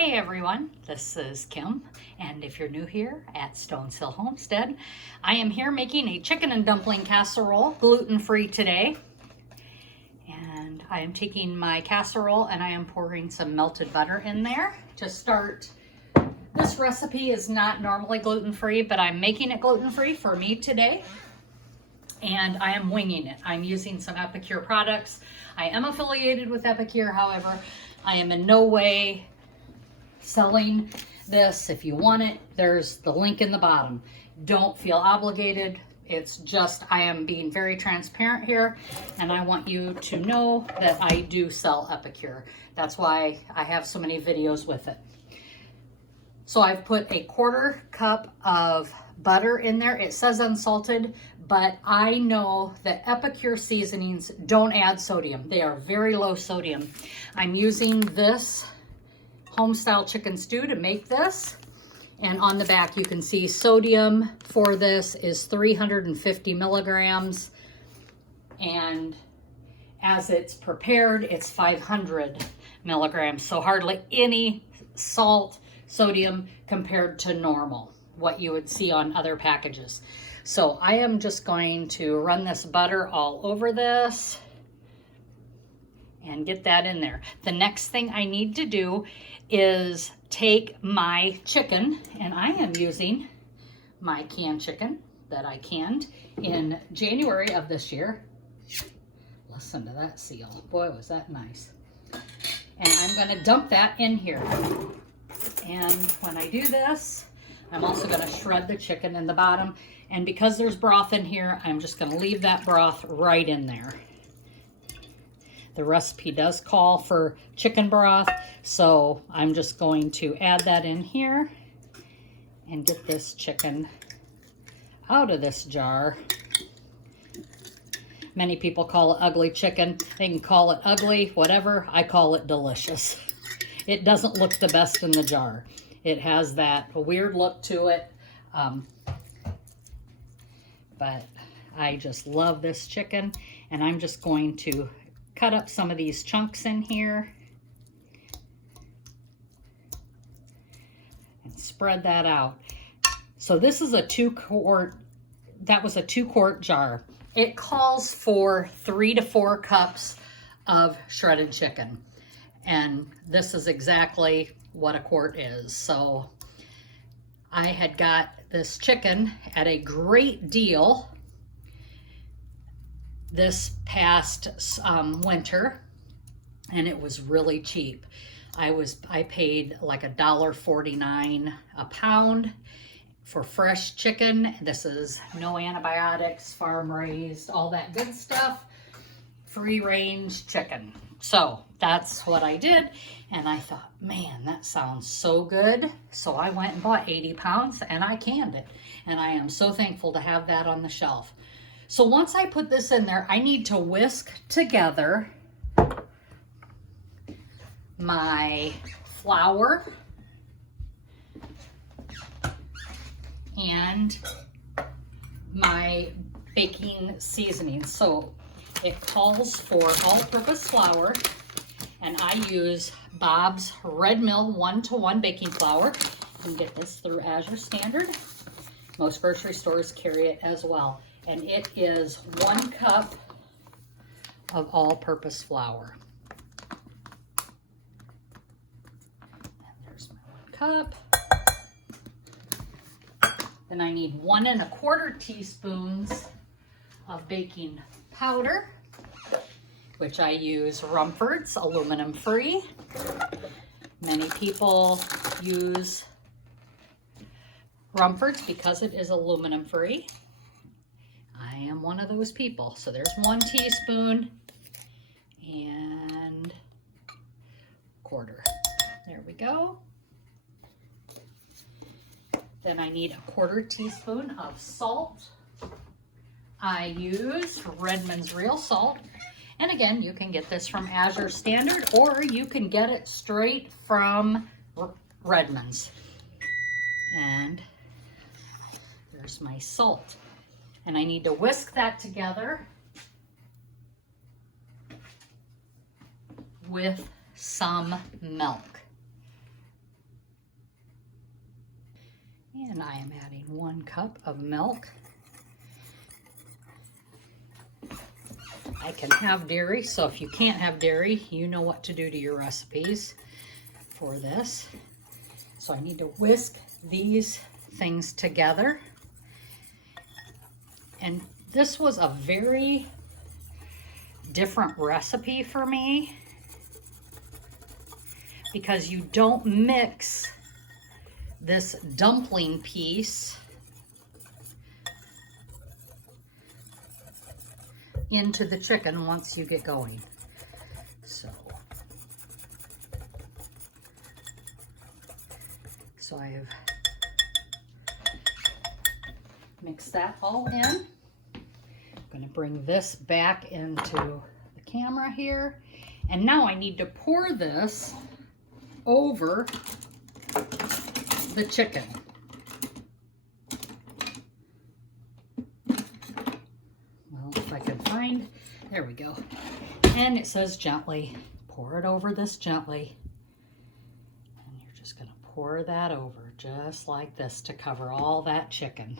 Hey everyone, this is Kim, and if you're new here at Stone's Hill Homestead, I am here making a chicken and dumpling casserole, gluten-free today. And I am taking my casserole and I am pouring some melted butter in there to start. This recipe is not normally gluten-free, but I'm making it gluten-free for me today. And I am winging it. I'm using some Epicure products. I am affiliated with Epicure, however, I am in no way selling this. If you want it, there's the link in the bottom. Don't feel obligated. It's just, I am being very transparent here, and I want you to know that I do sell Epicure. That's why I have so many videos with it. So I've put a 1/4 cup of butter in there. It says unsalted, but I know that Epicure seasonings don't add sodium. They are very low sodium. I'm using this home-style chicken stew to make this. And on the back, you can see sodium for this is 350 milligrams. And as it's prepared, it's 500 milligrams. So hardly any salt, sodium compared to normal, what you would see on other packages. So I am just going to run this butter all over this and get that in there. The next thing I need to do is take my chicken, and I am using my canned chicken that I canned in January of this year. Listen to that seal. Boy, was that nice. And I'm gonna dump that in here. And when I do this, I'm also gonna shred the chicken in the bottom. And because there's broth in here, I'm just gonna leave that broth right in there. The recipe does call for chicken broth, so I'm just going to add that in here and get this chicken out of this jar. Many people call it ugly chicken. They can call it ugly, whatever. I call it delicious. It doesn't look the best in the jar. It has that weird look to it, but I just love this chicken, and I'm just going to cut up some of these chunks in here and spread that out. So this is a 2-quart, that was a 2-quart jar. It calls for 3 to 4 cups of shredded chicken. And this is exactly what a quart is. So I had got this chicken at a great deal this past winter, and it was really cheap. I paid like $1.49 a pound for fresh chicken. This is no antibiotics, farm raised, all that good stuff, free range chicken. So that's what I did, and I thought, man, that sounds so good. So I went and bought 80 pounds and I canned it, and I am so thankful to have that on the shelf. So once I put this in there, I need to whisk together my flour and my baking seasoning. So it calls for all-purpose flour, and I use Bob's Red Mill 1-to-1 baking flour. You can get this through Azure Standard. Most grocery stores carry it as well. And it is 1 cup of all-purpose flour. And there's my 1 cup. Then I need 1 1/4 teaspoons of baking powder, which I use Rumford's aluminum free. Many people use Rumford's because it is aluminum free. I am one of those people. So there's 1 teaspoon and 1/4. There we go. Then I need 1/4 teaspoon of salt. I use Redmond's Real Salt. And again, you can get this from Azure Standard, or you can get it straight from Redmond's. And there's my salt. And I need to whisk that together with some milk. And I am adding 1 cup of milk. I can have dairy, so if you can't have dairy, you know what to do to your recipes for this. So I need to whisk these things together. And this was a very different recipe for me because you don't mix this dumpling piece into the chicken once you get going. So I have mixed that all in. I'm going to bring this back into the camera here. And now I need to pour this over the chicken. Well, if I can find, there we go. And it says gently, pour it over this gently. And you're just going to pour that over just like this to cover all that chicken.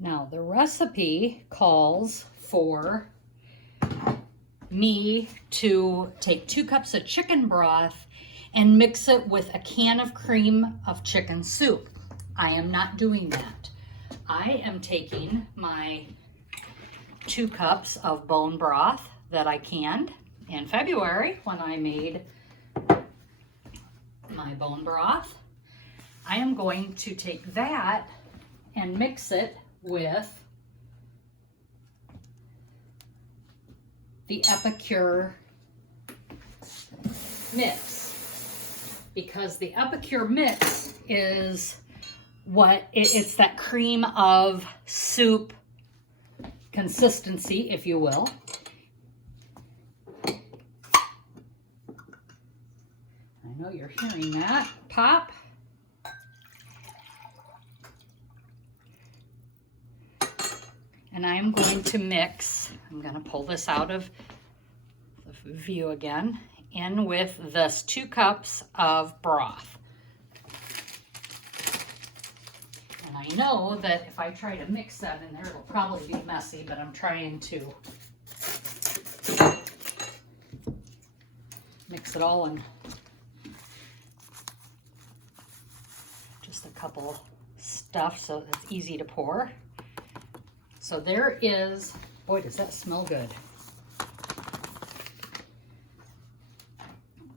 Now, the recipe calls for me to take 2 cups of chicken broth and mix it with a can of cream of chicken soup. I am not doing that. I am taking my 2 cups of bone broth that I canned in February when I made my bone broth. I am going to take that and mix it with the Epicure mix, because the Epicure mix is it's that cream of soup consistency, if you will. I know you're hearing that pop. And I'm going to mix, I'm going to pull this out of the view again, in with this 2 cups of broth. And I know that if I try to mix that in there, it'll probably be messy, but I'm trying to mix it all in just a couple stuff so it's easy to pour. So there is, boy, does that smell good.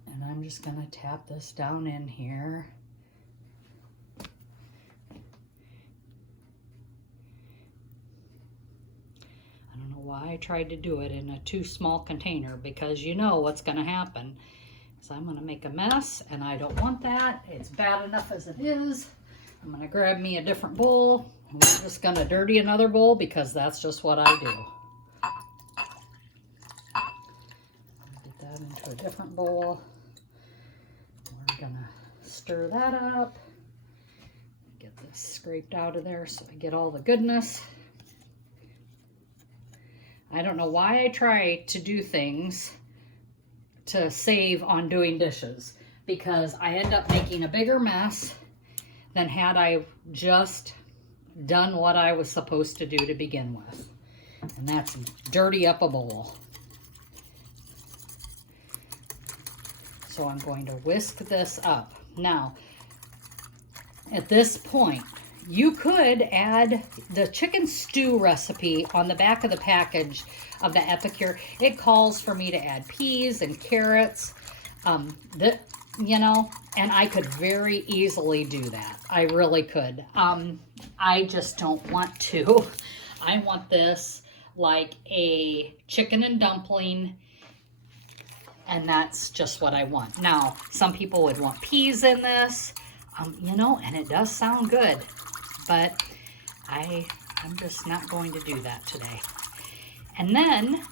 And I'm just going to tap this down in here. I don't know why I tried to do it in a too small container, because you know what's going to happen. So I'm going to make a mess, and I don't want that. It's bad enough as it is. I'm going to grab me a different bowl. I'm just going to dirty another bowl because that's just what I do. Get that into a different bowl. We're going to stir that up. Get this scraped out of there so I get all the goodness. I don't know why I try to do things to save on doing dishes, because I end up making a bigger mess than had I just done what I was supposed to do to begin with. And that's dirty up a bowl. So I'm going to whisk this up. Now, at this point, you could add the chicken stew recipe on the back of the package of the Epicure. It calls for me to add peas and carrots, you know, and I could very easily do that. I really could. I just don't want to. I want this like a chicken and dumpling, and that's just what I want. Now, some people would want peas in this, you know, and it does sound good, but I'm just not going to do that today. And then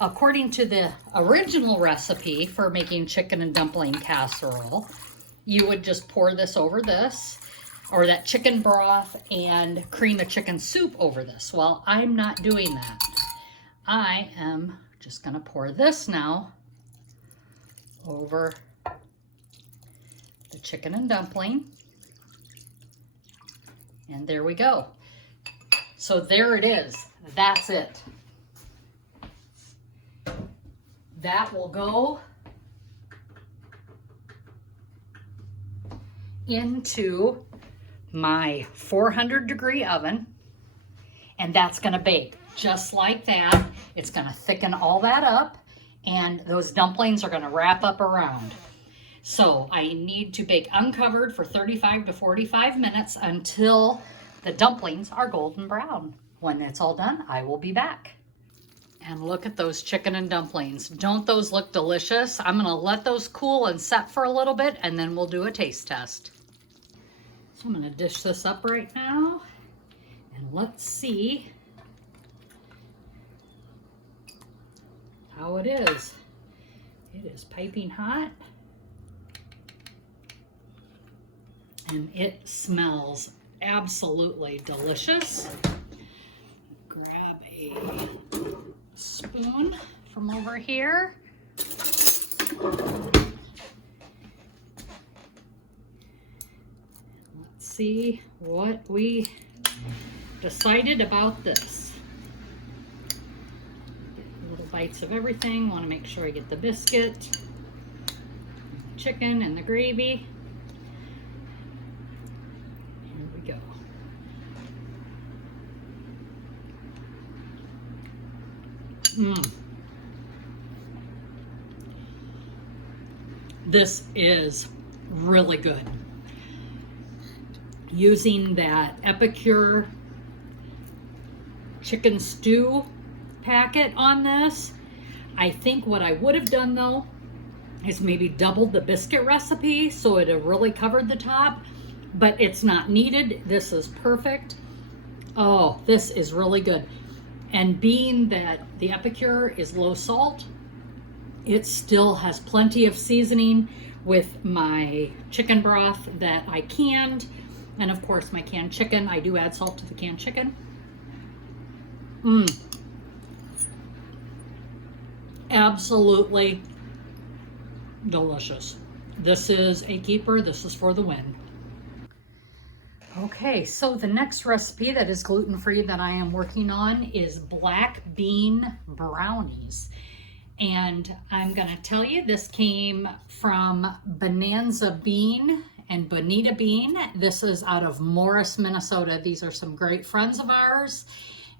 according to the original recipe for making chicken and dumpling casserole, you would just pour this over this, or that chicken broth and cream of chicken soup over this. Well, I'm not doing that. I am just gonna pour this now over the chicken and dumpling. And there we go. So there it is. That's it. That will go into my 400-degree oven, and that's gonna bake just like that. It's gonna thicken all that up, and those dumplings are gonna wrap up around. So I need to bake uncovered for 35 to 45 minutes until the dumplings are golden brown. When it's all done, I will be back. And look at those chicken and dumplings. Don't those look delicious? I'm gonna let those cool and set for a little bit, and then we'll do a taste test. So I'm gonna dish this up right now, and let's see how it is. It is piping hot. And it smells absolutely delicious. Grab a spoon from over here. Let's see what we decided about this. Get little bites of everything. Want to make sure I get the biscuit, the chicken, and the gravy. Go. This is really good. Using that Epicure Chicken Stew packet on this, I think what I would have done though is maybe doubled the biscuit recipe so it have really covered the top. But it's not needed. This is perfect. Oh, this is really good. And being that the Epicure is low salt, it still has plenty of seasoning with my chicken broth that I canned. And of course my canned chicken. I do add salt to the canned chicken. Absolutely delicious. This is a keeper. This is for the win. Okay, so the next recipe that is gluten-free that I am working on is black bean brownies. And I'm gonna tell you, this came from Bonanza Bean and Bonita Bean. This is out of Morris, Minnesota. These are some great friends of ours,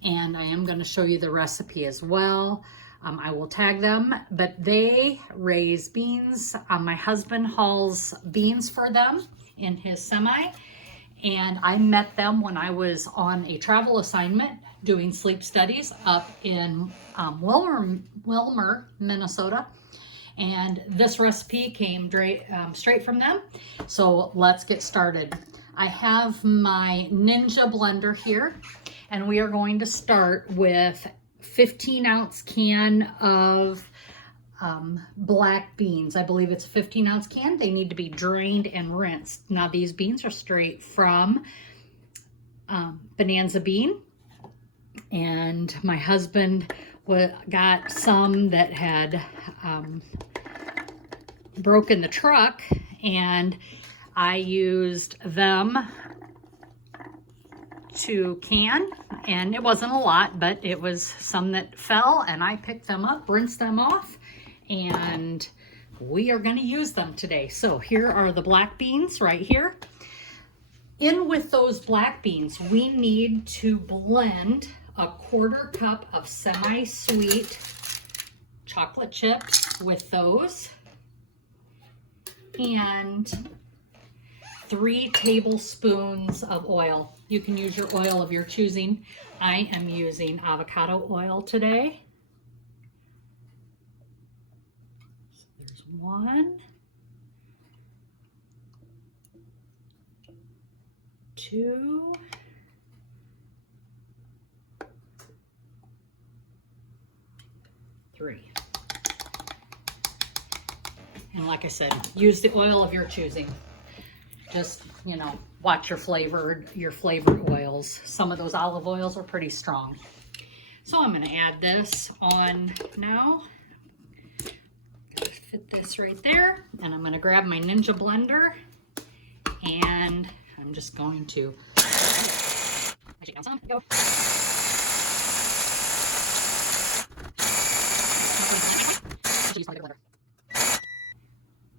and I am gonna show you the recipe as well. I will tag them, but they raise beans. My husband hauls beans for them in his semi. And I met them when I was on a travel assignment doing sleep studies up in Wilmer, Minnesota. And this recipe came straight from them. So let's get started. I have my Ninja blender here, and we are going to start with 15-ounce can of black beans. I believe it's a 15-ounce can. They need to be drained and rinsed. Now these beans are straight from Bonanza Bean, and my husband got some that had broken the truck, and I used them to can, and it wasn't a lot, but it was some that fell, and I picked them up, rinsed them off, and we are going to use them today. So here are the black beans right here. In with those black beans, we need to blend a 1/4 cup of semi-sweet chocolate chips with those, and 3 tablespoons of oil. You can use your oil of your choosing. I am using avocado oil today. So there's 1, 2, 3, 3. And like I said, use the oil of your choosing. Just, you know, watch your flavored oils. Some of those olive oils are pretty strong. So I'm going to add this on now. Gotta fit this right there. And I'm going to grab my Ninja blender and I'm just going to shake down some. Go.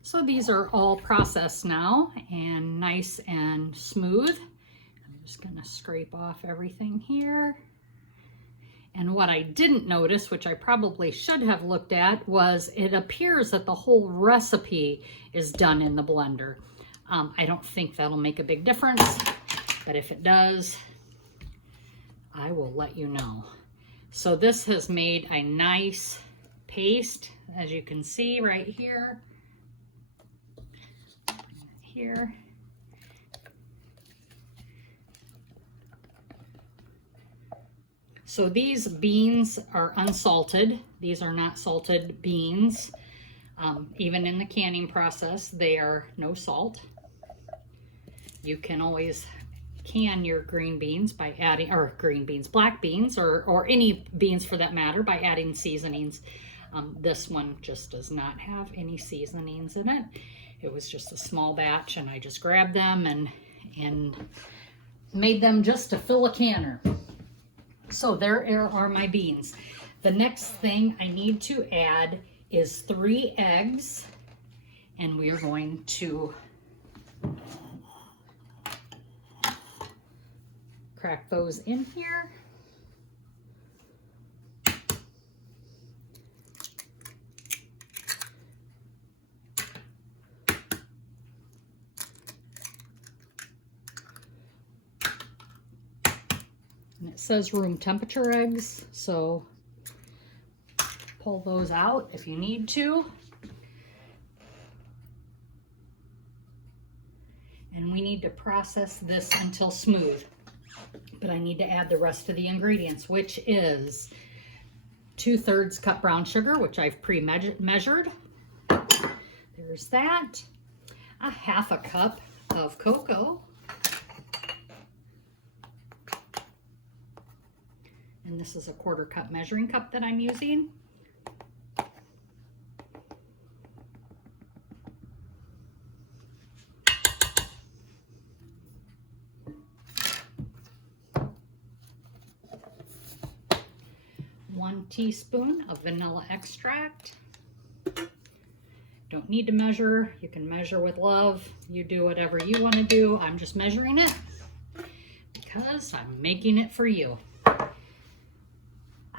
So these are all processed now and nice and smooth. I'm just going to scrape off everything here. And what I didn't notice, which I probably should have looked at, was it appears that the whole recipe is done in the blender. I don't think that'll make a big difference, but if it does, I will let you know. So this has made a nice paste, as you can see right here. Here. So these beans are unsalted. These are not salted beans. Even in the canning process, they are no salt. You can always can your green beans by adding, or black beans, or any beans for that matter, by adding seasonings. This one just does not have any seasonings in it. It was just a small batch and I just grabbed them and made them just to fill a canner. So there are my beans. The next thing I need to add is 3 eggs, and we are going to crack those in here. And it says room temperature eggs, so pull those out if you need to. And we need to process this until smooth. But I need to add the rest of the ingredients, which is 2/3 cup brown sugar, which I've pre-measured. There's that. 1/2 cup of cocoa. And this is a 1/4 cup measuring cup that I'm using. One teaspoon of vanilla extract. Don't need to measure. You can measure with love. You do whatever you want to do. I'm just measuring it because I'm making it for you.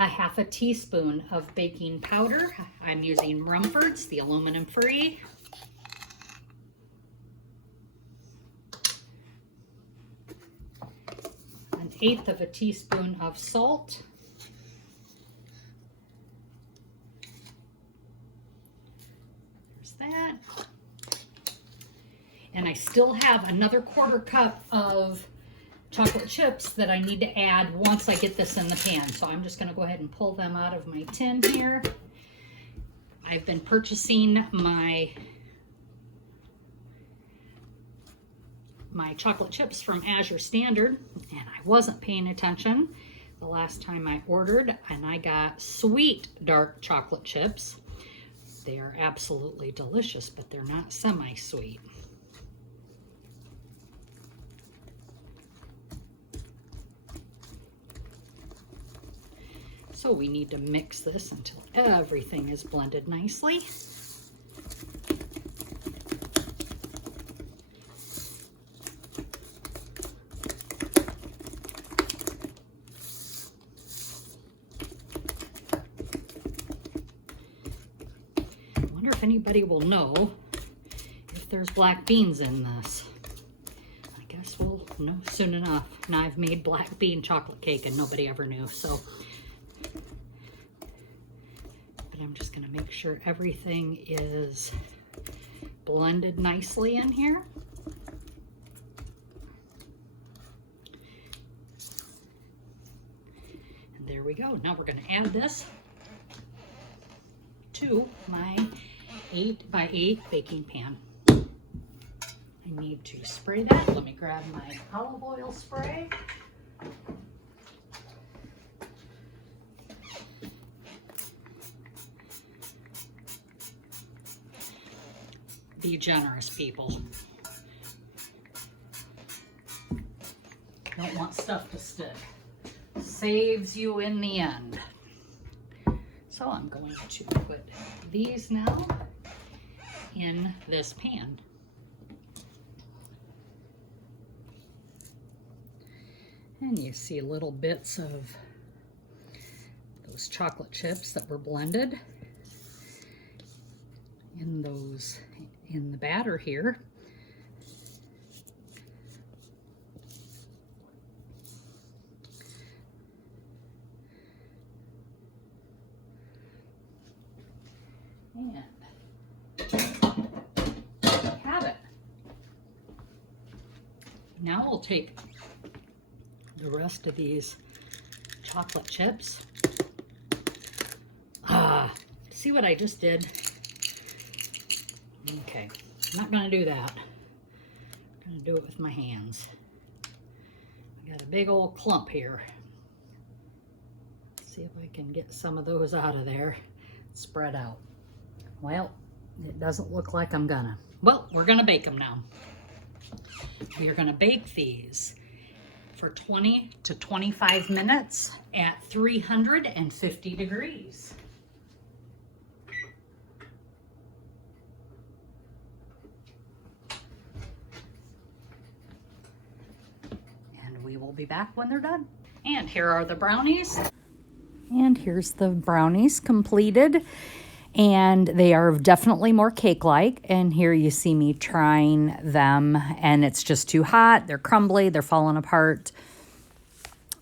1/2 teaspoon of baking powder. I'm using Rumford's, the aluminum free. An 1/8 teaspoon of salt. There's that. And I still have another 1/4 cup of chocolate chips that I need to add once I get this in the pan. So I'm just going to go ahead and pull them out of my tin here. I've been purchasing my chocolate chips from Azure Standard, and I wasn't paying attention the last time I ordered, and I got sweet dark chocolate chips. They are absolutely delicious, but they're not semi-sweet. So we need to mix this until everything is blended nicely. I wonder if anybody will know if there's black beans in this. I guess we'll know soon enough. Now I've made black bean chocolate cake and nobody ever knew, so. I'm just going to make sure everything is blended nicely in here. And there we go. Now we're going to add this. to my 8x8 baking pan. I need to spray that. Let me grab my olive oil spray. Be generous, people. Don't want stuff to stick. Saves you in the end. So I'm going to put these now in this pan. And you see little bits of those chocolate chips that were blended in the batter here. And have it. Now we'll take the rest of these chocolate chips. See what I just did? Okay, I'm not gonna do that. I'm gonna do it with my hands. I got a big old clump here. Let's see if I can get some of those out of there. Spread out. Well, it doesn't look like I'm gonna. Well, we're gonna bake them now. We are gonna bake these for 20 to 25 minutes at 350 degrees. And we will be back when they're done. And here are the brownies. And here's the brownies completed. And they are definitely more cake-like. And here you see me trying them, and it's just too hot. They're crumbly. They're falling apart.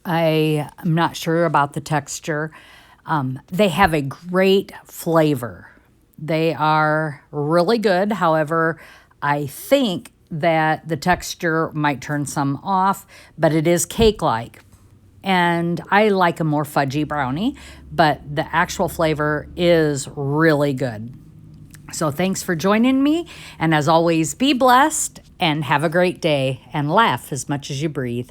I'm not sure about the texture. They have a great flavor. They are really good. However, I think that the texture might turn some off, but it is cake-like. And I like a more fudgy brownie, but the actual flavor is really good. So thanks for joining me. And as always, be blessed and have a great day and laugh as much as you breathe.